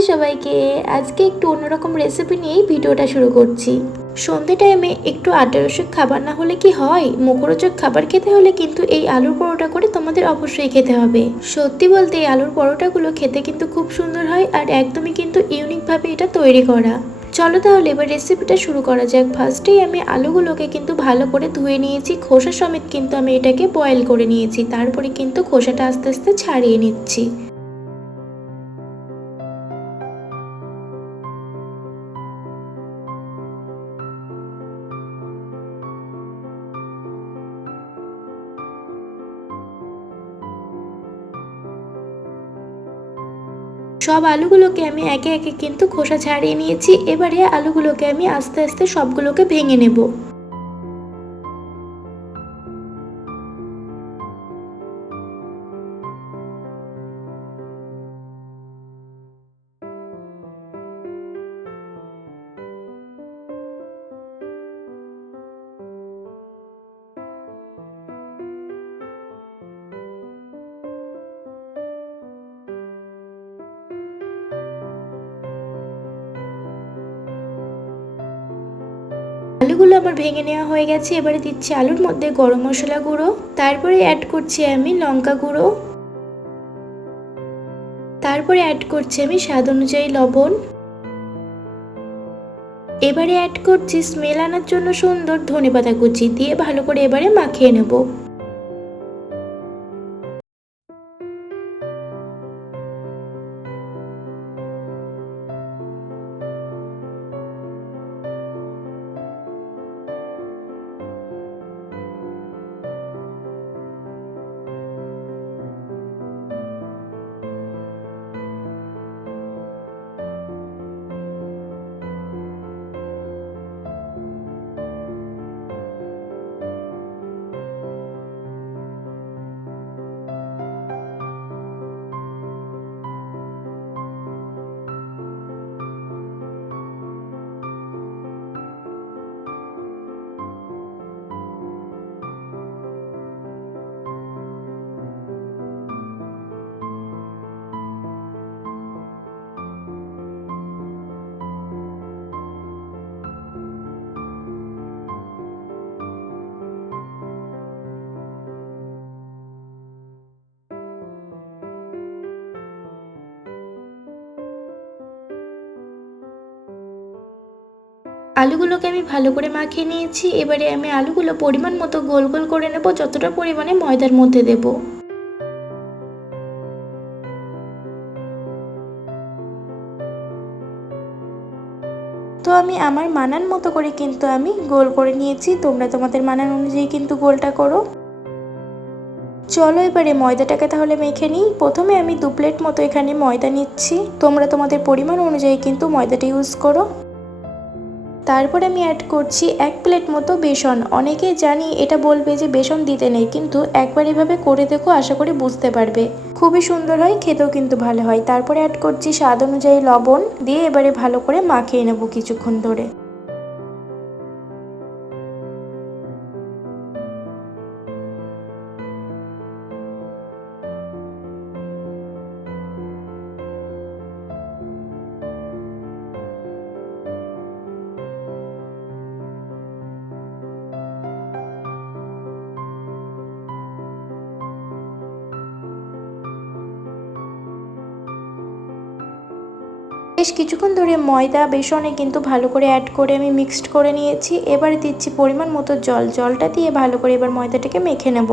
High সবাইকে, আজকে একটু অন্যরকম রেসিপি নিয়েই ভিডিওটা শুরু করছি। সন্ধে টাইমে একটু আড্ডারসিক খাবার না হলে কি হয়? মুখরোচক খাবার খেতে হলে কিন্তু এই আলুর পরোটা করে তোমাদের অবশ্যই খেতে হবে। সত্যি বলতে এই আলুর পরোটাগুলো খেতে কিন্তু খুব সুন্দর হয় আর একদমই কিন্তু ইউনিক ভাবে এটা তৈরি করা। চলো তাহলে এবার রেসিপিটা শুরু করা যাক। ফার্স্টেই আমি আলুগুলোকে কিন্তু ভালো করে ধুয়ে নিয়েছি, খোসা সমেত কিন্তু আমি এটাকে বয়েল করে নিয়েছি। তারপরে কিন্তু খোসাটা আস্তে আস্তে ছাড়িয়ে নিচ্ছি। সব আলুগুলোকে আমি একে একে কিন্তু খোসা ছাড়িয়ে নিয়েছি। এবারে আলুগুলোকে আমি আস্তে আস্তে সবগুলোকে ভেঙে নেব। আলুগুলো আমার ভেঙে নেওয়া হয়ে গেছে। এবারে দিচ্ছি আলুর মধ্যে গরম মশলা গুঁড়ো, তারপরে অ্যাড করছি আমি লঙ্কা গুঁড়ো, তারপরে অ্যাড করছি আমি স্বাদ অনুযায়ী লবণ। এবারে অ্যাড করছি স্মেল আনার জন্য সুন্দর ধনেপাতা কুচি দিয়ে ভালো করে এবারে মাখিয়ে নেব। আলুগুলোকে আমি ভালো করে মাখিয়ে নিয়েছি। এবারে আমি আলুগুলো পরিমাণ মতো গোল গোল করে নেব, যতটা পরিমাণে ময়দার মধ্যে দেব। তো আমি আমার মানান মতো করে কিন্তু আমি গোল করে নিয়েছি। তোমরা তোমাদের মানান অনুযায়ী কিন্তু গোলটা করো। চলো এবারে ময়দাটাকে তাহলে মেখে নিই। প্রথমে আমি 2 প্লেট মতো এখানে ময়দা নিচ্ছি। তোমরা তোমাদের পরিমাণ অনুযায়ী কিন্তু ময়দাটা ইউজ করো। তারপর আমি অ্যাড করছি 1 প্লেট মতো বেসন। অনেকেই জানি এটা বলবে যে বেসন দিতে নেই, কিন্তু একবার এভাবে করে দেখো, আশা করি বুঝতে পারবে। খুবই সুন্দর হয়, খেতেও কিন্তু ভালো হয়। তারপরে অ্যাড করছি স্বাদ অনুযায়ী লবণ দিয়ে এবারে ভালো করে মাখিয়ে নেব কিছুক্ষণ ধরে। বেশ কিছুক্ষণ ধরে ময়দা বেসনে কিন্তু ভালো করে অ্যাড করে আমি মিক্সড করে নিয়েছি। এবারে দিচ্ছি পরিমাণ মতো জল। জলটা দিয়ে ভালো করে এবার ময়দাটাকে মেখে নেব।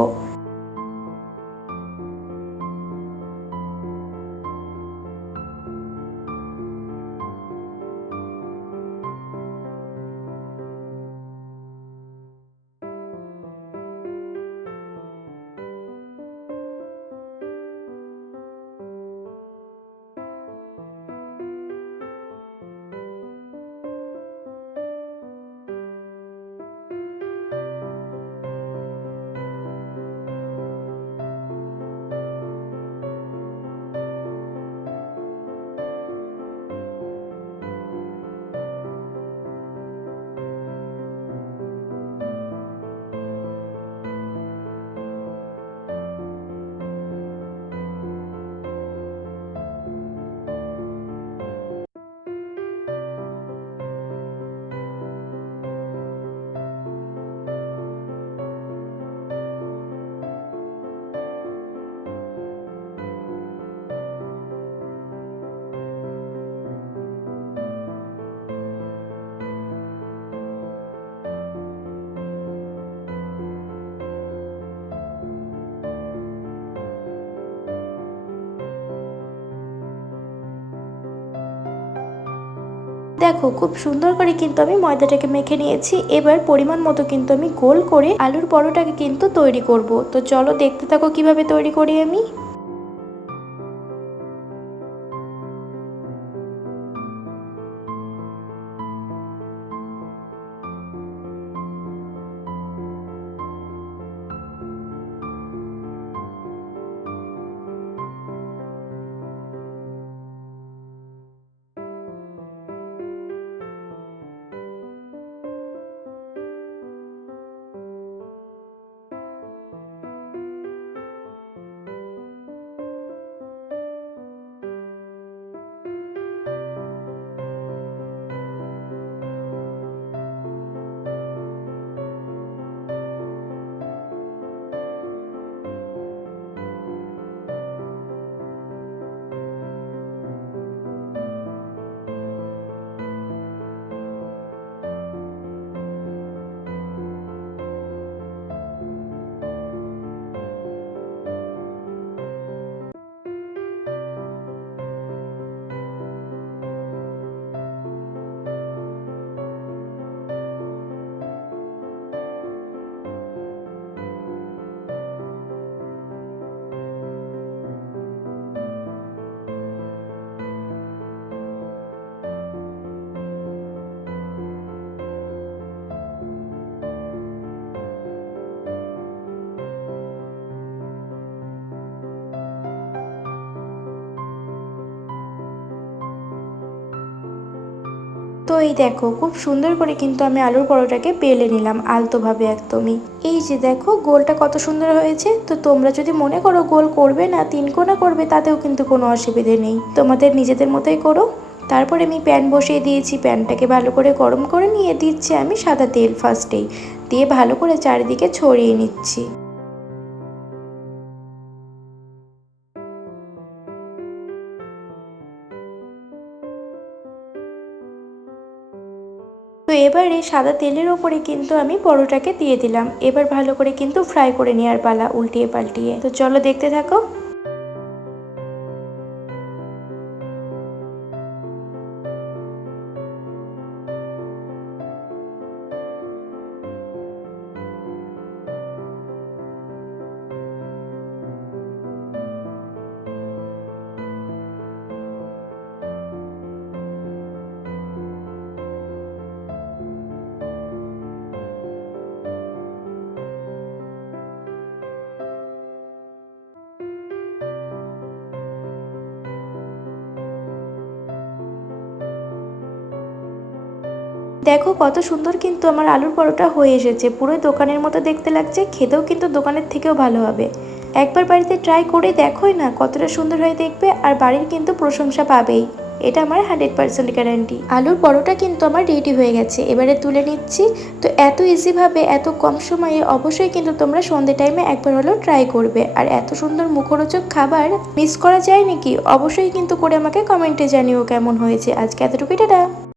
দেখো খুব সুন্দর করে কিন্তু আমি ময়দাটাকে মেখে নিয়েছি। এবার পরিমাণ মতো কিন্তু আমি গোল করে আলুর পরোটাকে কিন্তু তৈরি করব। তো চলো দেখতে থাকো কিভাবে তৈরি করি আমি। তো এই দেখো খুব সুন্দর করে কিন্তু আমি আলুর পরোটাকে বেলে নিলাম আলতোভাবে একদমই। এই যে দেখো গোলটা কত সুন্দর হয়েছে। তো তোমরা যদি মনে করো গোল করবে না, তিন কোনা করবে, তাতেও কিন্তু কোনো অসুবিধে নেই, তোমাদের নিজেদের মতোই করো। তারপরে আমি প্যান বসিয়ে দিয়েছি, প্যানটাকে ভালো করে গরম করে নিয়ে দিচ্ছি আমি সাদা তেল ফার্স্টেই, দিয়ে ভালো করে চারিদিকে ছড়িয়ে নিচ্ছি। তো এবারে সাদা তেলের ওপরে কিন্তু আমি পরোটাকে দিয়ে দিলাম। এবার ভালো করে কিন্তু ফ্রাই করে নেওয়ার পালা, উল্টিয়ে পাল্টিয়ে। তো চলো দেখতে থাকো। দেখো কত সুন্দর কিন্তু আমার আলুর পরোটা হয়ে এসেছে, পুরো দোকানের মতো দেখতে লাগছে, খেতেও কিন্তু দোকানের থেকেও ভালো হবে। একবার বাড়িতে ট্রাই করে দেখোই না কতটা সুন্দর হয়ে দেখবে, আর বাড়ির কিন্তু প্রশংসা পাবেই, এটা আমার 100% গ্যারান্টি। আলুর পরোটা কিন্তু আমার রেডি হয়ে গেছে, এবারে তুলে নিচ্ছি। তো এত ইজিভাবে এত কম সময়ে অবশ্যই কিন্তু তোমরা সন্ধ্যে টাইমে একবার হলেও ট্রাই করবে। আর এত সুন্দর মুখরোচক খাবার মিস করা যায় নাকি? অবশ্যই কিন্তু করে আমাকে কমেন্টে জানিও কেমন হয়েছে। আজকে এতটুকুই, টাটা।